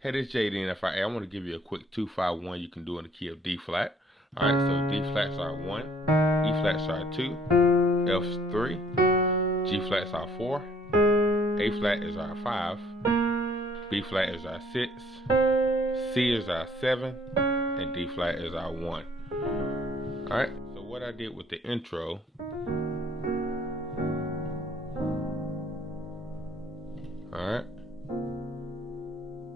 Hey, this is JDNFIA. I want to give you a quick 2-5-1 you can do in the key of D flat. Alright, so D flats are 1, E flats are 2, F's 3, G flats are 4, A flat is our 5, B flat is our 6, C is our 7, and D flat is our 1. Alright, so what I did with the intro, alright,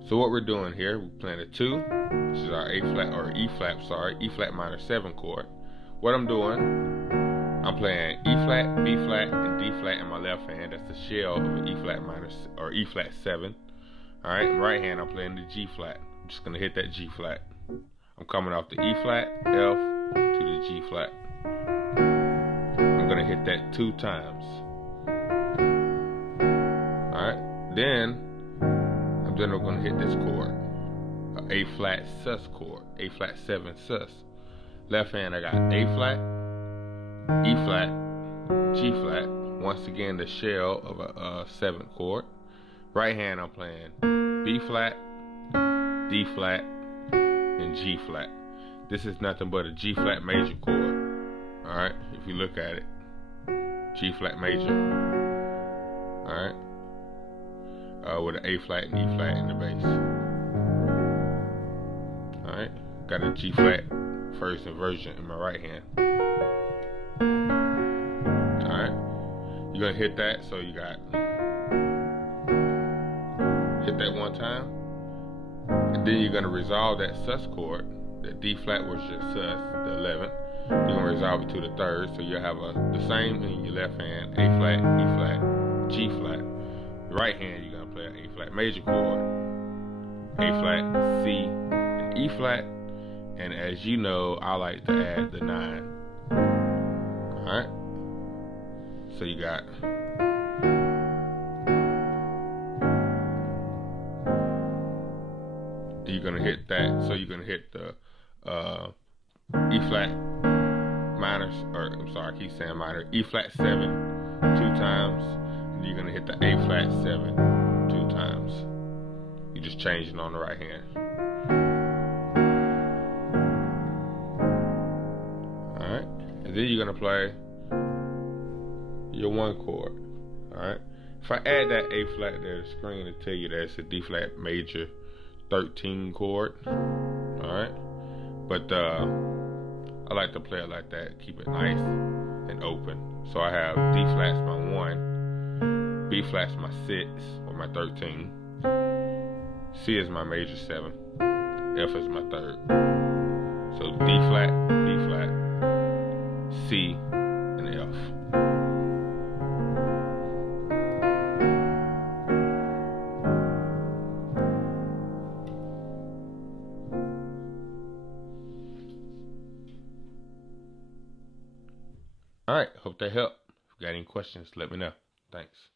so what we're doing here, we're playing a 2, which is our E flat minor 7 chord. What I'm doing, I'm playing E flat, B flat, and D flat in my left hand. That's the shell of an E flat minor or E flat 7. Alright, in right hand I'm playing the G flat. I'm just gonna hit that G flat. I'm coming off the E flat, F to the G flat. I'm gonna hit that 2 times. Alright, then we're going to hit this chord, A flat sus chord, A flat 7 sus. Left hand I got A flat, E flat, G flat, once again the shell of a 7 chord. Right hand I'm playing B flat, D flat, and G flat. This is nothing but a G flat major chord. Alright, if you look at it, G flat major. Alright. With an A flat and E flat in the bass. Alright, got a G flat first inversion in my right hand. Alright, you're gonna hit that, so you got hit that 1 time, and then you're gonna resolve that sus chord. The D flat was your sus, the 11th. You're gonna resolve it to the 3rd, so you'll have the same in your left hand, A flat, E flat, G flat. Right hand you're gonna play an A flat major chord, A flat, C, and E flat, and as you know, I like to add the 9. Alright, so you got you're gonna hit that, so you're gonna hit the E flat minor, or I'm sorry, I keep saying minor, E flat 7 2 times. You're gonna hit the A flat 7 2 times. You're just changing on the right hand. Alright, and then you're gonna play your 1 chord. Alright, if I add that A flat there, the screen will tell you that it's a D flat major 13 chord. Alright, but I like to play it like that, keep it nice and open. So I have D flat's my 1, B flat's my 6 or my 13, C is my major 7, F is my 3rd. So D flat, B flat, C, and F. Alright, hope that helped. If you got any questions, let me know. Thanks.